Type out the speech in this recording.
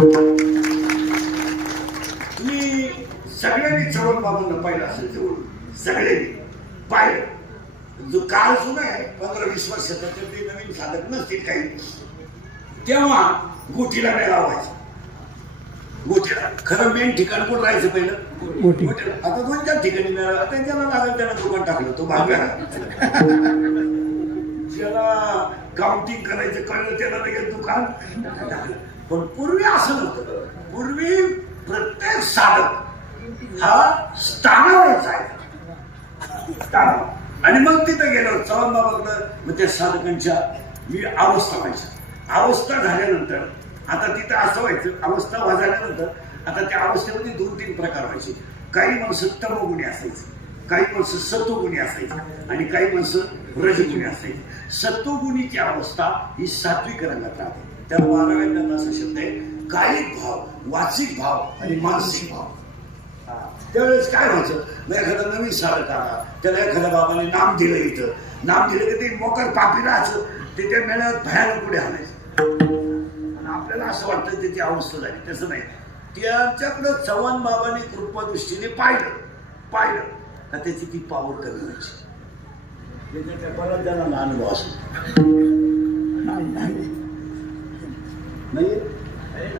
तुम्ही सगळ्यांनी चव्हाण बाबांना पाहिलं असेल जवळ सगळ्यांनी पाहिलं. जो काळ जुना आहे 15-20 वर्षाचा ते नवीन साधक नसतील काही, तेव्हा गोठीला मेळा व्हायचा. गोठीला खरं मेन ठिकाण कोण राहायचं पहिलं गोठीला. आता 2-4 ठिकाणी मेळा, आता ज्याला लागलं त्याला दुकान टाकलं तो भाग्या. ज्याला काउंटिंग करायचं कळलं त्याला लगेच दुकान टाकलं. पण पूर्वी असं नव्हतं. पूर्वी प्रत्येक साधक हा स्थानावरच आहे. आणि मग तिथं गेलो चव्हाण बाबाकडं. मग त्या साधकांच्या मी अवस्था व्हायच्या. अवस्था झाल्यानंतर आता तिथं असं व्हायचं, अवस्था झाल्यानंतर आता त्या अवस्थेमध्ये 2-3 प्रकार व्हायचे. काही माणसं तमोगुणी असायची, काही माणसं सत्वगुणी असायची आणि काही माणसं रजगुणी असायची. सत्वगुणीची अवस्था ही सात्विक रंगात राहते. त्या 12व्या असा शब्द आहे कायिक भाव, वाचिक भाव आणि मानसिक भाव. त्यावेळेस काय व्हायचं, मग एखादा नवीन साधक आला, त्याला एखाद्या बाबाने नाम दिलं. इथं नाम दिलं की ते मोकर पापी राहायचं, ते त्या मेळ्यात भयानक पुढे आणायचं. आपल्याला असं वाटतं त्याची अवस्था झाली. तसं नाही. त्याच्याकडं चव्हाण बाबांनी कृपादृष्टीने पाहिलं का त्याची ती पावर कमी व्हायची. त्याच्या बऱ्याच जणांना अनुभव असतो नाही